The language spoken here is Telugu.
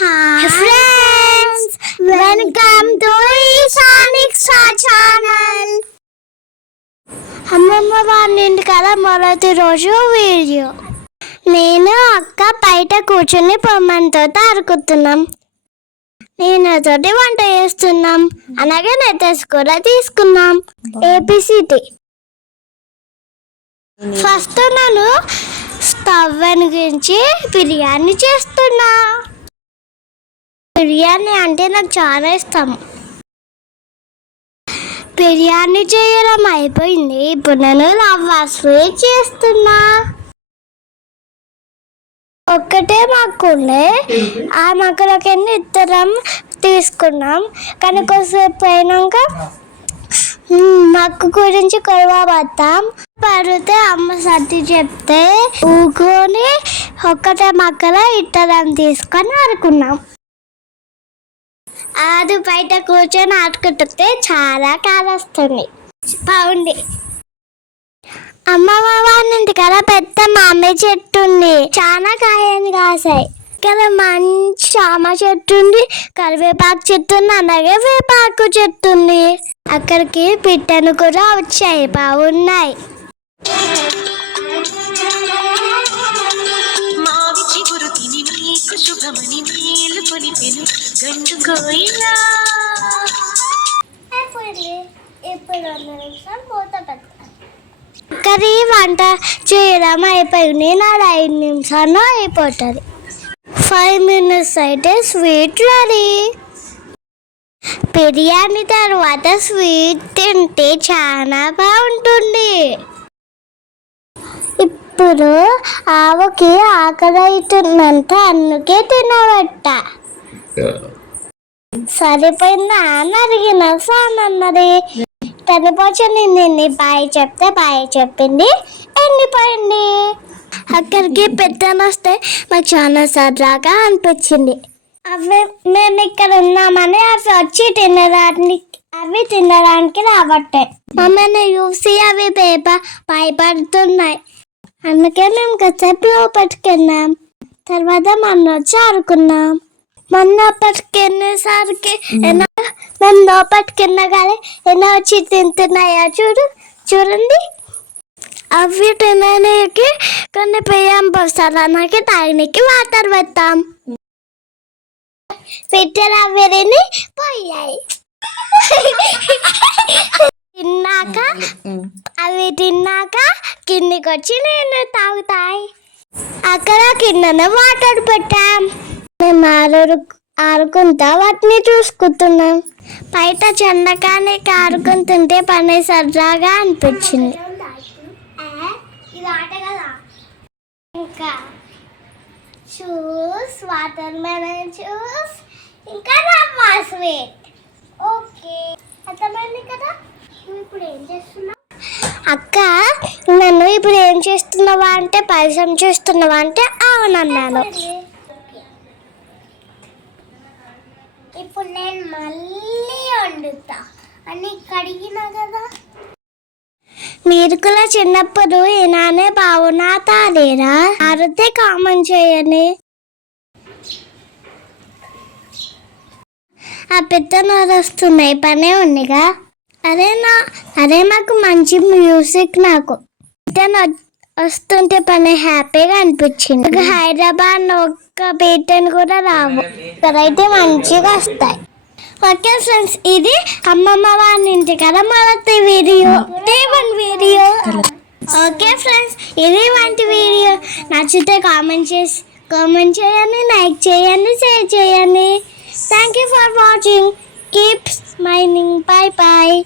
Hi friends, welcome to Sonic Star Channel. అమ్మమ్మ వాళ్ళ ఇంటికల్లా మొదటి రోజు వీడియో. నేను అక్క బయట కూర్చొని పొమ్మతో ఆడుకుంటున్నాం. నేను తోటి వంట చేస్తున్నాం. అలాగే నెట్టెస్ కూడా తీసుకున్నాం. ఏబిసిడి. ఫస్ట్ నేను స్టవ్ వెలిగించి బిర్యానీ చేస్తున్నా. బిర్యానీ అంటే నాకు చాలా ఇష్టం. బిర్యానీ చేయడం అయిపోయింది. ఇప్పుడు నేను రవ్వ స్వీట్ చేస్తున్నా. ఒక్కటే మక్కుండే, ఆ మక్కలకి ఇద్దరం తీసుకున్నాం. కానీ కొద్దిసేపు అయినాక మక్కు గురించి కొరవ పడతాం. పడితే అమ్మ సర్ది చెప్తే ఊకొని ఒక్కటే మక్కలో ఇద్దరం తీసుకొని ఆడుకున్నాం. అది బయట కూర్చొని ఆడుకుంటుంటే చాలా కాలొస్తుంది. బాగుంది. అమ్మమ్మ వాళ్ళ ఇంటికాడ పెద్ద మామిడి చెట్టు ఉంది. చాలా కాయలు కాసాయి. ఇక్కడ మంచి చామ చెట్టు ఉంది, కరివేపాకు చెట్టు ఉంది, అలాగే వేపాకు చెట్టు ఉంది. అక్కడికి పిట్టను కూడా వచ్చాయి. బాగున్నాయి. కర్రీ వంట చేయడం అయిపోయింది. నాది 5 నిమిషాల్లో అయిపోతుంది. 5 minutes అయితే స్వీట్ రెడీ. బిర్యానీ తర్వాత స్వీట్ తింటే చాలా బాగుంటుంది. ఇప్పుడు ఆవుకి ఆకలి అవుతుందంటే అందుకే తినబట్ట. సరిపోయిందా అని అడిగిన సానన్నది. చనిపోయింది. బాయ్ చెప్తే బాయ్ చెప్పింది, ఎండిపోయింది. అక్కడికి పెద్దలు వస్తే మాకు చాలా సరదాగా అనిపించింది. మేము ఇక్కడ ఉన్నామని అవి వచ్చి తినడానికి రాబట్టే మమ్మల్ని చూసి అవి భయపడుతున్నాయి. అందుకే మేము కాసేపు లోపలికెళ్ళాం. తర్వాత మొన్న వచ్చి ఆడుకున్నాం. మొన్న లోపలికెళ్ళేసరికి మేము లోపలికెళ్ళినా కానీ ఎలా వచ్చి తింటున్నాయా చూడండి. అవి తినడానికి కొన్ని బియ్యం బస్తాలకి తాగడానికి వాటర్ పెడతాం. పిట్టలు అవిరిని పోయాయి. తిన్నాక కిందికి వచ్చి నేను తాగుతాయి. అక్కడ కింద వాటర్ పెట్టాం. మేము ఆడుకుంటా వాటిని చూసుకుంటున్నాం. బయట చెందకాన్ని ఆడుకుంటుంటే పని సరదాగా అనిపించింది. ఇంకా జ్యూస్, వాటర్ మెలన్ జ్యూస్, ఇంకా రవ్వ స్వీట్. ఓకే, అర్థమైంది కదా. ఇప్పుడు ఏం చేస్తున్నా అక్క? నన్ను ఇప్పుడు ఏం చేస్తున్నావా అంటే పాయసం చేస్తున్నావా అంటే అవునన్నాను. ఇప్పుడు నేను మళ్ళీ వండుతా అని కడిగినా కదా. మీరు కూడా చిన్నప్పుడు ఇలానే బాగున్నా తాలేరా? ఆడితే కామెంట్ చేయండి. ఆ పెద్ద నోరు వస్తున్నాయి, పనే ఉందిగా. అదే నాకు మంచి మ్యూజిక్. నాకు వస్తుంటే పని హ్యాపీగా అనిపించింది. హైదరాబాద్ ఒక్క బీటన్ కూడా రావు, ఇక్కడైతే మంచిగా వస్తాయి. ఓకే ఫ్రెండ్స్, ఇది అమ్మమ్మ వాళ్ళ ఇంటికాడ మొదటి వీడియో. ఓకే ఫ్రెండ్స్, ఇది వంటి వీడియో. నచ్చితే కామెంట్ చేయండి, లైక్ చేయండి, షేర్ చేయండి. Thank you for watching. Keep smiling. Bye bye.